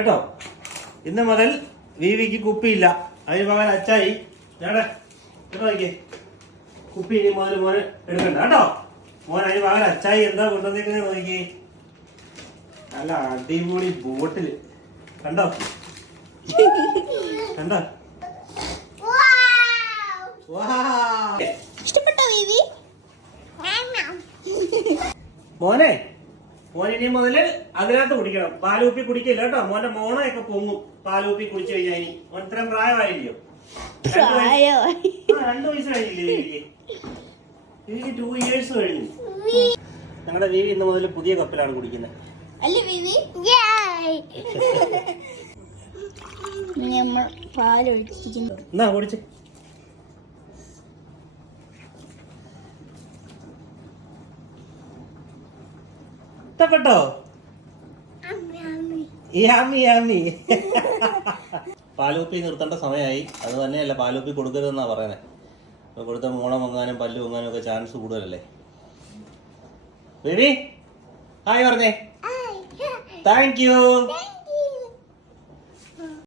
കേട്ടോ. ഇന്ന് മുതൽ വിവിക്ക് കുപ്പിയില്ല, അതിന് പകരം അച്ചായി. ഞാടെ നോക്കിയേ, കുപ്പി ഇനി മോന് എടുക്കണ്ട കേട്ടോ. മോൻ അതിന് പകരം അച്ചായി എന്താ കൊണ്ടുവന്നേക്കുന്നത് നോക്കി. നല്ല അടിപൊളി ബോട്ടില് കണ്ടോ കണ്ടോ. മോനെ മോനിനി മുതല് അതിനകത്ത് കുടിക്കണം, പാലൂപ്പി കുടിക്കില്ല കേട്ടോ. മോന്റെ മോണയൊക്കെ പൊങ്ങും പാലൂപ്പി കുടിച്ചു കഴിഞ്ഞാൽ. ഇനി മോൻ ഇത്രയും പ്രായമായില്ലയോ? 2 വയസ്സ് കഴിഞ്ഞില്ലേ വിവിക്ക്? 2 years കഴിഞ്ഞു. ഞങ്ങളുടെ വിവി ഇന്ന് മുതൽ പുതിയ കപ്പിലാണ് കുടിക്കുന്നത്. എന്നാ കുടിച്ച്. ഇഷ്ടപ്പെട്ടോ? പാലൂപ്പി നിർത്തേണ്ട സമയമായി. അത് തന്നെയല്ല, പാലൂപ്പി കൊടുക്കരുതെന്നാ പറയുന്നത്. അപ്പൊ കൊടുത്ത മൂളം പൊങ്ങാനും പല്ല് പൊങ്ങാനും ഒക്കെ ചാൻസ് കൂടുതലല്ലേ. ബേബി ഹായ് പറഞ്ഞേ. Thank you.